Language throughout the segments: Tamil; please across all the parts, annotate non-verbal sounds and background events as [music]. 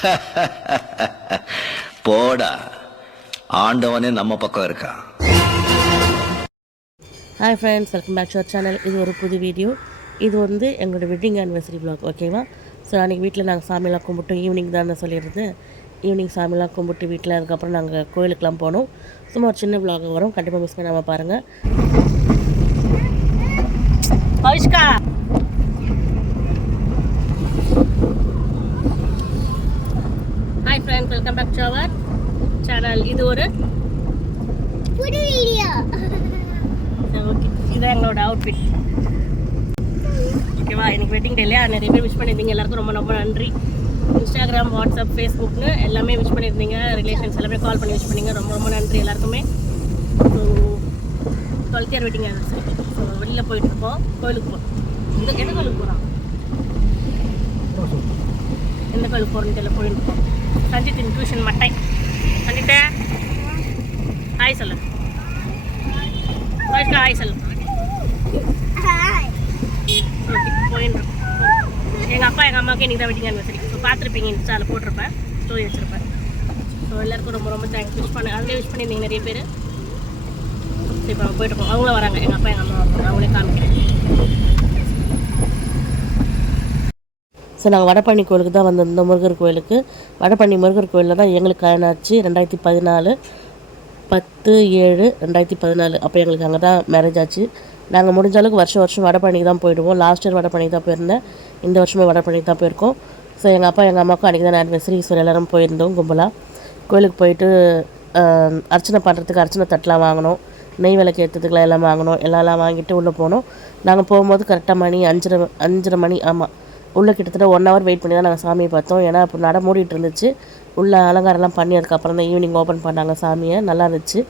[laughs] போடா. ஆண்டவனே நம்ம பக்கம் இருக்கான் hi friends welcome back to our channel இது ஒரு புது வீடியோ இது வந்து எங்களோட வெட்டிங் ஆனிவர்சரி vlog ஓகேவா ஸோ அன்றைக்கி வீட்டில் நாங்கள் சாமியெல்லாம் கும்பிட்டு ஈவினிங் தான் சொல்லிடுறது ஈவினிங் சாமியெல்லாம் கும்பிட்டு வீட்டில் அதுக்கப்புறம் நாங்கள் கோயிலுக்கெலாம் போனோம். சும்மா ஒரு சின்ன vlog வரும். கண்டிப்பாக மிஸ் பண்ணாமல் பாருங்கள் Pavishka! Hi friends welcome back to our channel இது ஒரு புது வீடியோ ஓகே இதுதான் எங்களோட அவுட்ஃபிட் ஓகேவா எனக்கு வெட்டிங் டே இல்லையா? நிறைய பேர் விஷ் பண்ணியிருந்தீங்க. எல்லாருக்கும் ரொம்ப ரொம்ப நன்றி. இன்ஸ்டாகிராம் வாட்ஸ்அப் ஃபேஸ்புக்னு எல்லாமே விஷ் பண்ணியிருந்தீங்க. ரிலேஷன்ஸ் எல்லாமே கால் பண்ணி விஷ் பண்ணீங்க. ரொம்ப ரொம்ப நன்றி எல்லாருக்குமே. So twelfth year wedding anniversary so வெளியில் போயிட்டு இருக்கோம். கோயிலுக்கு போ எந்த எந்த கோயிலுக்கு போகிறோம் எந்த கோயிலுக்கு போகிறோன்னு தெரியல போயிட்டு இருக்கோம் சஞ்சித்தின் டியூஷன் மட்டை. சஞ்சித்தே. ஹாய் சொல்லு. வயசுல ஹாய் சொல்லு. ஓகே போயின்னு எங்கள் அப்பா எங்கள் அம்மாவுக்கு இன்றைக்கி தான் வெட்டிங் ஆனிவர்சரி ஸோ பார்த்துருப்பீங்க இன்ஸ்டாவில் போட்டிருப்பேன். ஸ்டோரி வச்சுருப்பேன். ஸோ எல்லாருக்கும் ரொம்ப ரொம்ப தேங்க்ஸ் விஷ் பண்ண. அதிலே விஷ் பண்ணியிருந்தீங்க நிறைய பேர். இப்போ போயிட்டு இருக்கோம் அவங்களும் வராங்க. எங்கள் அப்பா எங்கள் அம்மா அவங்களே காமிக்கிறேன். ஸோ நாங்கள் வடபழனி கோயிலுக்கு தான் வந்திருந்தோம். முருகர் கோயிலுக்கு. வடபழனி முருகர் கோயிலில் தான் எங்களுக்கு கல்யாணம் ஆச்சு. ரெண்டாயிரத்தி பதினாலு பத்து ஏழு ரெண்டாயிரத்தி பதினாலு. அப்போ எங்களுக்கு அங்கே தான் மேரேஜ் ஆச்சு. நாங்கள் முடிஞ்ச அளவுக்கு வருஷம் வருஷம் வடபழனிக்கு தான் போயிடுவோம். லாஸ்ட் இயர் வடபழனிக்கு தான் போயிருந்தேன். இந்த வருஷமே வடபழனிக்கு தான் போயிருக்கோம். ஸோ எங்கள் அப்பா எங்கள் அம்மாவுக்கும் அன்றைக்கி தான் ஆனிவர்சரி ஸோ எல்லோரும் போயிருந்தோம் கும்பலாக கோயிலுக்கு போயிட்டு அர்ச்சனை பண்ணுறதுக்கு அர்ச்சனை தட்டெலாம் வாங்கினோம். நெய் விளக்கு ஏற்றதுக்குலாம் எல்லாம் வாங்கினோம். எல்லாம் வாங்கிட்டு உள்ளே போனோம். நாங்கள் போகும்போது கரெக்டாக மணி அஞ்சரை அஞ்சரை மணி ஆமாம் உள்ளே கிட்டத்தட்ட ஒன் ஹவர் வெயிட் பண்ணி தான் நாங்கள் சாமியை பார்த்தோம். ஏன்னா இப்போ நட மூடிட்டு இருந்துச்சு. உள்ளே அலங்காரம்லாம் பண்ணி அதுக்கப்புறம் தான் ஈவினிங் ஓப்பன் பண்ணாங்க சாமியை. நல்லா இருந்துச்சு.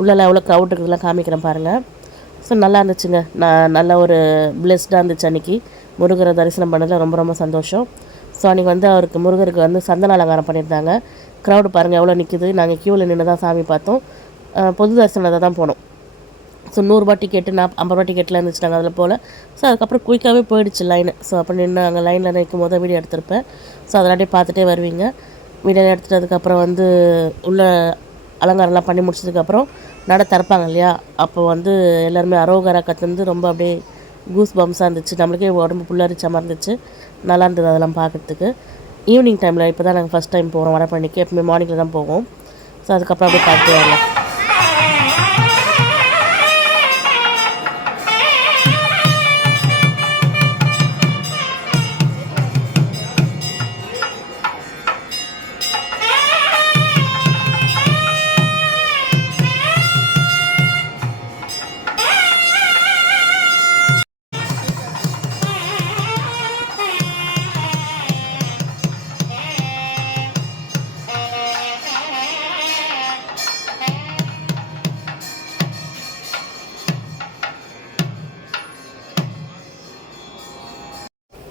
உள்ளெல்லாம் எவ்வளோ க்ரௌட் இருக்குதுலாம் காமிக்கிறேன் பாருங்கள் ஸோ நல்லா இருந்துச்சுங்க. நான் நல்ல ஒரு பிளெஸ்டாக இருந்துச்சு அன்றைக்கி முருகரை தரிசனம் பண்ணதில் ரொம்ப ரொம்ப சந்தோஷம். ஸோ அன்றைக்கி வந்து அவருக்கு முருகருக்கு வந்து சந்தன அலங்காரம் பண்ணியிருந்தாங்க. க்ரௌடு பாருங்கள் எவ்வளோ நிற்கிது நாங்கள் க்யூவில் நின்று தான் சாமி பார்த்தோம். பொது தரிசனத்தை தான் போனோம். ஸோ நூறுரூபா டிக்கெட்டு நான் ஐம்பது ரூபா டிக்கெட்டில் இருந்துச்சு நாங்கள் அதில் போல். ஸோ அதுக்கப்புறம் குயிக்காகவே போயிடுச்சு லைனு ஸோ அப்போ நின்று அங்கே லைனில் நிற்கும் போது வீடியோ எடுத்திருப்பேன். ஸோ அதெல்லாம் அப்படியே பார்த்துட்டே வருவீங்க. வீடியோ எடுத்துட்டதுக்கப்புறம் வந்து உள்ள அலங்காரம்லாம் பண்ணி முடிச்சதுக்கப்புறம் நட திறப்பாங்க இல்லையா? அப்போ வந்து எல்லாருமே அரோகரா கற்றுந்து ரொம்ப அப்படியே கூஸ் பம்ஸாக இருந்துச்சு. நம்மளுக்கே உடம்பு புல்லரிச்ச மாதிரி இருந்துச்சு. நல்லா இருந்தது அதெல்லாம் பார்க்குறதுக்கு. ஈவினிங் டைமில் இப்போ தான் நாங்கள் ஃபஸ்ட் டைம் போகிறோம் வடபழனிக்கு. எப்பவுமே மார்னிங்கில் தான் போவோம். ஸோ அதுக்கப்புறம் அப்படியே பார்த்து வரலாம்.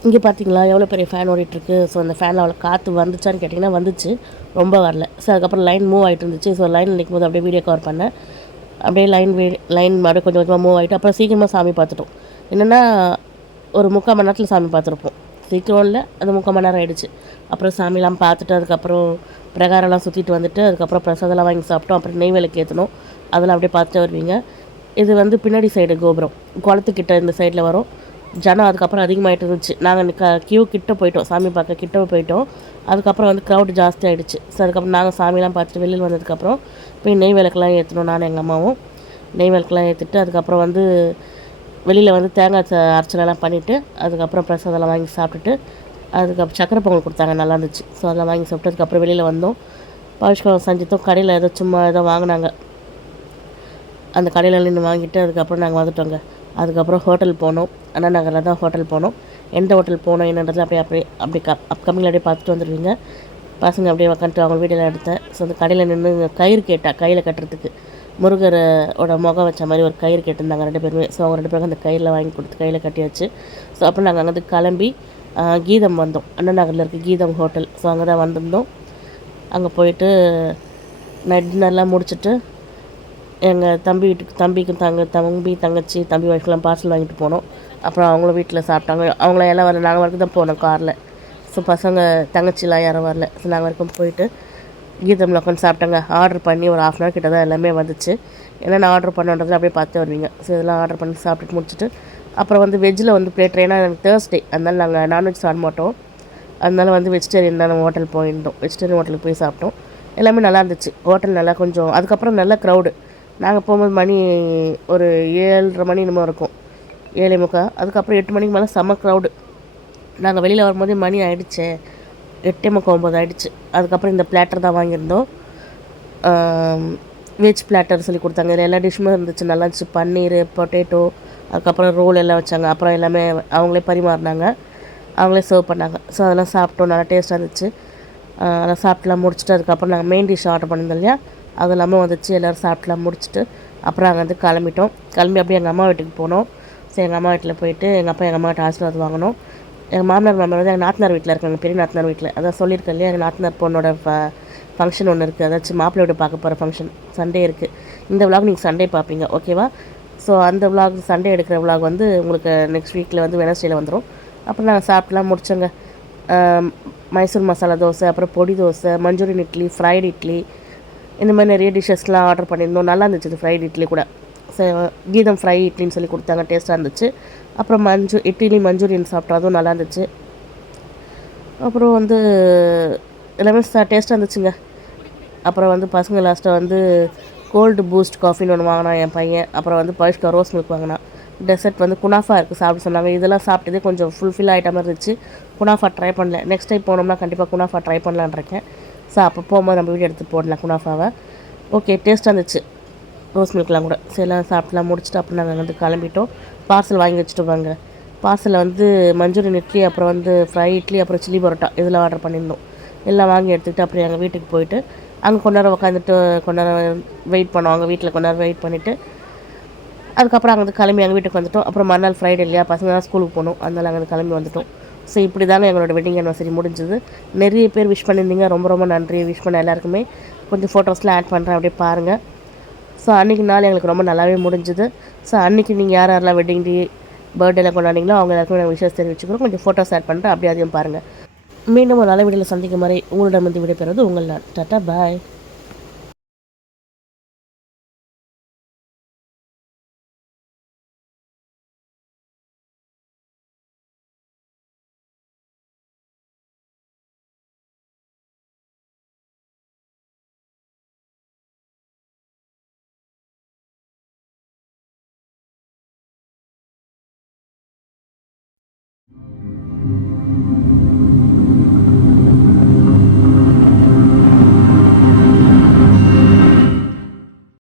இங்கே பார்த்தீங்களா எவ்வளோ பெரிய ஃபேன் ஓடிட்டுருக்கு. ஸோ அந்த ஃபேனில் அவ்வளோ காற்று வந்துச்சான்னு கேட்டிங்கன்னா வந்துச்சு. ரொம்ப வரல. ஸோ அதுக்கப்புறம் லைன் மூவ் ஆகிட்டு இருந்துச்சு. ஸோ லைனில் நிற்கும் போது அப்படியே வீடியோ கவர் பண்ணேன் அப்படியே லைன் வீ லைன் அப்படியே கொஞ்சம் கொஞ்சமாக மூவ் ஆகிட்டு அப்புறம் சீக்கிரமாக சாமி பார்த்துட்டோம். என்னென்னா ஒரு முக்கால் மணி நேரத்தில் சாமி பார்த்துருப்போம். சீக்கிரம் இல்லை அது முக்கால் மணி நேரம் ஆகிடுச்சு அப்புறம் சாமிலாம் பார்த்துட்டு அதுக்கப்புறம் பிரகாரம்லாம் சுற்றிட்டு வந்துட்டு அதுக்கப்புறம் பிரசாதெல்லாம் வாங்கி சாப்பிட்டோம். அப்புறம் நெய் விளக்கு ஏற்றணும் அதெல்லாம் அப்படியே பார்த்துட்டு வருவீங்க. இது வந்து பின்னாடி சைடு கோபுரம். குளத்துக்கிட்ட இந்த சைடில் வரும். ஜனம் அதுக்கப்புறம் அதிகமாகிட்டு இருந்துச்சு. நாங்கள் க கியூ கிட்ட போயிட்டோம். சாமி பார்க்க கிட்ட போயிட்டோம். அதுக்கப்புறம் வந்து க்ரௌட் ஜாஸ்தி ஆகிடுச்சு ஸோ அதுக்கப்புறம் நாங்கள் சாமிலாம் பார்த்துட்டு வெளியில் வந்ததுக்கப்புறம் போய் நெய் விளக்கெலாம் ஏற்றணும் நானும் எங்கள் அம்மாவும். நெய் விளக்கெலாம் ஏற்றிட்டு அதுக்கப்புறம் வந்து வெளியில் வந்து தேங்காய் அர்ச்சனைலாம் பண்ணிவிட்டு அதுக்கப்புறம் பிரசாதம்லாம் வாங்கி சாப்பிட்டுட்டு அதுக்கப்புறம் சக்கரை பொங்கல் கொடுத்தாங்க. நல்லா இருந்துச்சு. ஸோ அதெல்லாம் வாங்கி சாப்பிட்டு அதுக்கப்புறம் வெளியில் வந்தோம். பாவிஷ்கரம் சஞ்சித்தும் கடையில் ஏதோ சும்மா ஏதோ வாங்கினாங்க. அந்த கடையில் நின்று வாங்கிட்டு அதுக்கப்புறம் நாங்கள் வந்துட்டோங்க. அதுக்கப்புறம் ஹோட்டல் போனோம். அண்ணா நகரில் தான் ஹோட்டல் போனோம். எந்த ஹோட்டல் போனோம் என்னன்றது அப்படியே அப்படியே அப்படி க அப்கமிங்கில் அப்படியே பார்த்துட்டு வந்துடுவீங்க பசங்க அப்படியே உக்காந்துட்டு அவங்க வீடியோலாம் எடுத்தேன். ஸோ அந்த கடையில் நின்று கயிறு கேட்டா கையில் கட்டுறதுக்கு. முருகரோட முகம் வச்ச மாதிரி ஒரு கயிறு கேட்டிருந்தாங்க ரெண்டு பேருமே. ஸோ அவங்க ரெண்டு பேரும் அந்த கயிறில் வாங்கி கொடுத்து கையில் கட்டியாச்சு. ஸோ அப்புறம் நாங்கள் அங்கேருந்து கிளம்பி கீதம் வந்தோம். அண்ணா நகரில் இருக்க கீதம் ஹோட்டல். ஸோ அங்கே தான் வந்திருந்தோம். அங்கே போயிட்டு நைட் டின்னர்லாம் முடிச்சுட்டு எங்கள் தம்பி வீட்டுக்கு தம்பிக்கும் தங்க தம்பி தங்கச்சி தம்பி ஒய்ஃப்லாம் பார்சல் வாங்கிட்டு போனோம். அப்புறம் அவங்களும் வீட்டில் சாப்பிட்டாங்க. அவங்கள எல்லாம் வர நாங்கள் வரைக்கும் தான் போனோம் காரில் ஸோ பசங்க தங்கச்சிலாம் யாரும் வரல. ஸோ நாங்கள் வரைக்கும் போயிட்டு கீதமில் உட்காந்து சாப்பிட்டாங்க. ஆர்டர் பண்ணி ஒரு ஆஃப் அன் ஹவர் கிட்ட தான் எல்லாமே வந்துச்சு. என்னென்ன ஆர்டர் பண்ணுன்றது அப்படியே பார்த்து வருவீங்க. ஸோ இதெல்லாம் ஆர்டர் பண்ணி சாப்பிட்டுட்டு முடிச்சுட்டு அப்புறம் வந்து வெஜ்ஜில் வந்து பிளேட் ஏன்னா எனக்கு தேர்ஸ்டே அதனால நாங்கள் நான்வெஜ் சாப்பிட மாட்டோம். அதனால வந்து வெஜிடேரியன் தான் நம்ம ஹோட்டல் போயிருந்தோம். வெஜிடேரியன் ஹோட்டலுக்கு போய் சாப்பிட்டோம். எல்லாமே நல்லா இருந்துச்சு. ஹோட்டல் நல்லா கொஞ்சம் அதுக்கப்புறம் நல்ல க்ரௌடு நாங்கள் போகும்போது மணி ஒரு ஏழரை மணி என்னமோ இருக்கும். ஏழே முக்கால் அதுக்கப்புறம் எட்டு மணிக்கு மேலே செம்ம க்ரௌடு நாங்கள் வெளியில் வரும்போதே மணி ஆகிடுச்சு எட்டே முக்கால் ஒம்பது ஆகிடுச்சு அதுக்கப்புறம் இந்த பிளாட்டர் தான் வாங்கியிருந்தோம். வெஜ் பிளாட்டர் சொல்லி கொடுத்தாங்க. இதில் எல்லா டிஷ்ஷுமே இருந்துச்சு. நல்லா இருந்துச்சு. பன்னீர் பொட்டேட்டோ அதுக்கப்புறம் ரோல் எல்லாம் வச்சாங்க. அப்புறம் எல்லாமே அவங்களே பரிமாறினாங்க. அவங்களே சர்வ் பண்ணாங்க. ஸோ அதெல்லாம் சாப்பிட்டோம். நல்லா டேஸ்ட்டாக இருந்துச்சு. அதெல்லாம் சாப்பிட்டுலாம் முடிச்சுட்டு அதுக்கப்புறம் நாங்கள் மெயின் டிஷ் ஆர்டர் பண்ணியிருந்தோம் இல்லையா? அது இல்லாமல் வந்துச்சு எல்லோரும் சாப்பிட்டுலாம் முடிச்சுட்டு அப்புறம் அங்கே வந்து கிளம்பிட்டோம். கிளம்பி அப்படியே எங்கள் அம்மா வீட்டுக்கு போனோம். ஸோ எங்கள் அம்மா வீட்டில் போயிட்டு எங்கள் அப்பா எங்கள் அம்மா கிட்ட ஆசீர்வாதம் வாங்கினோம். எங்கள் மாமனார் மாமனார் வந்து எங்கள் நாத்தனார் வீட்டில் இருக்காங்க பெரிய நாத்தனார் வீட்டில். அதான் சொல்லியிருக்கேன் இல்லையா எங்கள் நாத்தனார் பொண்ணோட ஃபங்க்ஷன் ஒன்று இருக்குது அதாச்சும் மாப்பிள்ளை வீடு பார்க்க போகிற ஃபங்க்ஷன் சண்டே இருக்குது இந்த விலாக் நீங்கள் சண்டே பார்ப்பீங்க ஓகேவா ஸோ அந்த விலாக் சண்டே எடுக்கிற விலாக் வந்து உங்களுக்கு நெக்ஸ்ட் வீக்கில் வந்து வெனஸ்டேயில் வந்துடும் அப்புறம் நாங்கள் சாப்பிட்லாம் முடிச்சோங்க. மைசூர் மசாலா தோசை அப்புறம் பொடி தோசை மஞ்சூரியன் இட்லி ஃப்ரைடு இட்லி இந்த மாதிரி நிறைய டிஷ்ஷஸ்லாம் ஆர்டர் பண்ணியிருந்தோம். நல்லா இருந்துச்சு இந்த ஃப்ரைட் இட்லி கூட. கீதம் ஃப்ரை இட்லின்னு சொல்லி கொடுத்தாங்க. டேஸ்ட்டாக இருந்துச்சு. அப்புறம் மஞ்சு இட்லி மஞ்சூரியன் சாப்பிட்டா அதுவும் நல்லா இருந்துச்சு. அப்புறம் வந்து எல்லாமே டேஸ்ட்டாக இருந்துச்சுங்க. அப்புறம் வந்து பசங்க லாஸ்ட்டாக வந்து கோல்டு பூஸ்ட் காஃபின்னு ஒன்று வாங்கினான் என் பையன். அப்புறம் வந்து பவிஷ்கா ரோஸ் மில்க் வாங்கினான். டெசர்ட் வந்து குனாஃபா இருக்குது சாப்பிட சொன்னாங்க. இதெல்லாம் சாப்பிட்டதே கொஞ்சம் ஃபுல்ஃபில் ஆகிட்ட மாதிரி இருந்துச்சு. குனாஃபா ட்ரை பண்ணல. நெக்ஸ்ட் டைம் போனோம்னா கண்டிப்பாக குனாஃபா ட்ரை பண்ணலான்னு இருக்கேன். ஸோ அப்போ போகும்போது நம்ம வீடியோ எடுத்து போடலாம் குனாஃபாவை ஓகே டேஸ்ட்டாக இருந்துச்சு. ரோஸ் மில்க்லாம் கூட. சரி எல்லாம் முடிச்சுட்டு அப்புறம் நாங்கள் வந்து கிளம்பிட்டோம். பார்சல் வாங்கி வச்சுட்டு வாங்க பார்சலில் வந்து மஞ்சூரியன் இட்லி அப்புறம் வந்து ஃப்ரை இட்லி அப்புறம் சில்லி பரோட்டா இதெல்லாம் ஆர்டர் பண்ணியிருந்தோம். எல்லாம் வாங்கி எடுத்துக்கிட்டு அப்புறம் எங்கள் வீட்டுக்கு போயிட்டு அங்கே கொண்டு நேரம் உட்காந்துட்டு கொண்டு நேரம் வெயிட் பண்ணோம். அவங்க வீட்டில் கொண்டு நேரம் வெயிட் பண்ணிவிட்டு அதுக்கப்புறம் அங்கே வந்து கிளம்பி எங்கள் வீட்டுக்கு வந்துட்டோம். அப்புறம் மறுநாள் ஃப்ரைடே இல்லையா? பசங்க தான் ஸ்கூலுக்கு போகணும் அதனால் அங்கே கிளம்பி வந்துட்டோம். ஸோ இப்படி தானே எங்களோட வெட்டிங் அனிவர்சரி முடிஞ்சது. நிறைய பேர் விஷ் பண்ணியிருந்தீங்க. ரொம்ப ரொம்ப நன்றி. விஷ் பண்ண எல்லாருக்குமே. கொஞ்சம் ஃபோட்டோஸ்லாம் ஆட் பண்ணுறேன் அப்படியே பாருங்கள் ஸோ அன்றைக்கி நாள் எங்களுக்கு ரொம்ப நல்லாவே முடிஞ்சுது. ஸோ அன்றைக்கி நீங்கள் யார் யாரெல்லாம் வெட்டிங் டே பர்த்டேலாம் கொண்டாடிங்களோ அவங்க எல்லாருக்குமே நான் விஷயம் தெரிவிச்சுக்கிறோம். கொஞ்சம் ஃபோட்டோஸ் ஆட் பண்ணுறேன் அப்படியே அதையும் பாருங்கள் மீண்டும் ஒரு நல்ல வீடியோவில் சந்திக்கும் மாதிரி உங்களிடம் வந்து விடைபெறுவது உங்கள் டாட்டா பாய்.